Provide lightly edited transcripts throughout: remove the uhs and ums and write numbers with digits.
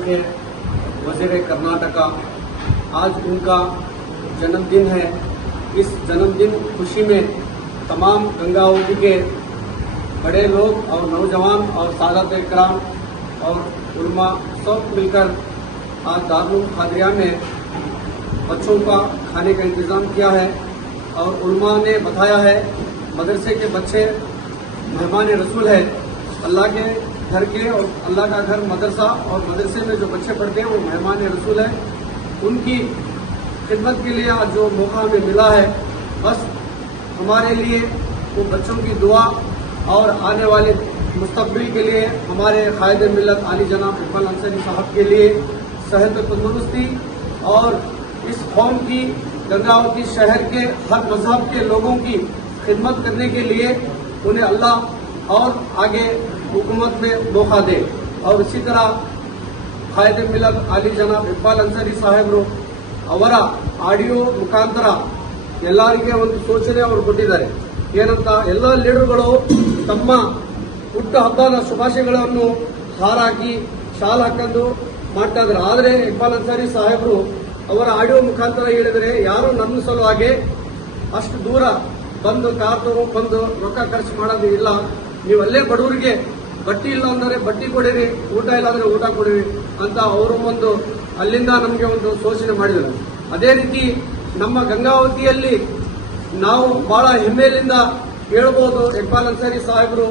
के वज़ीर कर्नाटका, आज उनका जन्मदिन है। इस जन्मदिन खुशी में तमाम गंगावती के बड़े लोग और नौजवान और सादात इकराम और उलमा सब मिलकर आज दारुल खादिरिया में बच्चों का खाने का इंतज़ाम किया है। और उलमा ने बताया है मदरसे के बच्चे मेहमान रसूल है, अल्लाह के घर के, और अल्लाह का घर मदरसा, और मदरसे में जो बच्चे पढ़ते हैं वो मेहमान रसूल है। उनकी खिदमत के लिए आज जो मौका हमें मिला है, बस हमारे लिए वो बच्चों की दुआ और आने वाले मुस्तकबिल के लिए हमारे कायद मिल्लत आली जनाब इकबाल अंसारी साहब के लिए सेहत तंदुरुस्ती और इस कौम की गंगावती शहर के हर मजहब के लोगों की खिदमत करने के लिए उन्हें अल्लाह और आगे हुकूमत में मौका दे। और इसी तरह कायद मिल्लत आली जनाब इकबाल अंसारी साहेबರು ಅವರ ಆಡಿಯೋ ಮುಖಾಂತರ ಎಲ್ಲರಿಗೆ ಒಂದು ಸೂಚನೆ ಅವರು ಕೊಟ್ಟಿದ್ದಾರೆ. ಏನಂತ, ಎಲ್ಲ ಲೀಡರ್ಗಳು ತಮ್ಮ ಹುಟ್ಟು ಹಬ್ಬದ ಶುಭಾಶಯಗಳನ್ನು ಹಾರಾಕಿ ಶಾಲ್ ಹಾಕೊಂಡು ಮಾಡ್ತಾ ಇದ್ದಾರೆ. ಆದರೆ ಇಕ್ಬಾಲ್ ಅನ್ಸಾರಿ ಸಾಹೇಬರು ಅವರ ಆಡಿಯೋ ಮುಖಾಂತರ ಹೇಳಿದರೆ, ಯಾರು ನಮ್ಮ ಸಲುವಾಗಿ ಅಷ್ಟು ದೂರ ಬಂದು ಕಾರ್ ತಗೊಂಡು ಬಂದು ರೊಕ್ಕ ಖರ್ಚು ಮಾಡೋದು ಇಲ್ಲ, ನೀವು ಅಲ್ಲೇ ಬಡವರಿಗೆ ಬಟ್ಟಿ ಇಲ್ಲ ಅಂದರೆ ಬಟ್ಟಿ ಕೊಡಿರಿ, ಊಟ ಇಲ್ಲ ಅಂದ್ರೆ ಊಟ ಕೊಡಿರಿ ಅಂತ ಅವರು ಒಂದು ಅಲ್ಲಿಂದ ನಮಗೆ ಒಂದು ಸೂಚನೆ ಮಾಡಿದರು. ಅದೇ ರೀತಿ ನಮ್ಮ ಗಂಗಾವತಿಯಲ್ಲಿ ನಾವು ಬಹಳ ಹೆಮ್ಮೆಯಿಂದ ಹೇಳ್ಬೋದು, ಇಕ್ಬಾಲ್ ಅನ್ಸಾರಿ ಸಾಹೇಬರು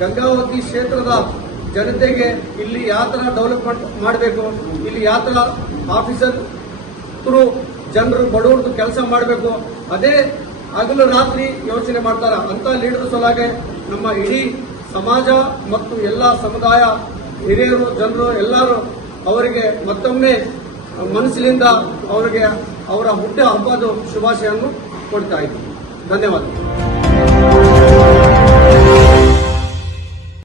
ಗಂಗಾವತಿ ಕ್ಷೇತ್ರದ ಜನತೆಗೆ ಇಲ್ಲಿ ಯಾವ ತರ ಡೆವಲಪ್ಮೆಂಟ್ ಮಾಡಬೇಕು, ಇಲ್ಲಿ ಯಾವ ತರ ಆಫೀಸರ್ ಜನರು ಬಡವರದ್ದು ಕೆಲಸ ಮಾಡಬೇಕು, ಅದೇ ಹಗಲು ರಾತ್ರಿ ಯೋಚನೆ ಮಾಡ್ತಾರ ಅಂತ ಲೀಡರ್ ಸಲುವಾಗಿ ನಮ್ಮ ಇಡೀ ಸಮಾಜ ಮತ್ತು ಎಲ್ಲ ಸಮುದಾಯ ಹಿರಿಯರು ಜನರು ಎಲ್ಲರೂ ಅವರಿಗೆ ಮತ್ತೊಮ್ಮೆ ಮನಸ್ಸಿನಿಂದ ಅವರಿಗೆ ಅವರ ಹುಟ್ಟು ಹಬ್ಬದ ಶುಭಾಶಯವನ್ನು ಕೊಡ್ತಾ ಇದ್ದೀನಿ. ಧನ್ಯವಾದ.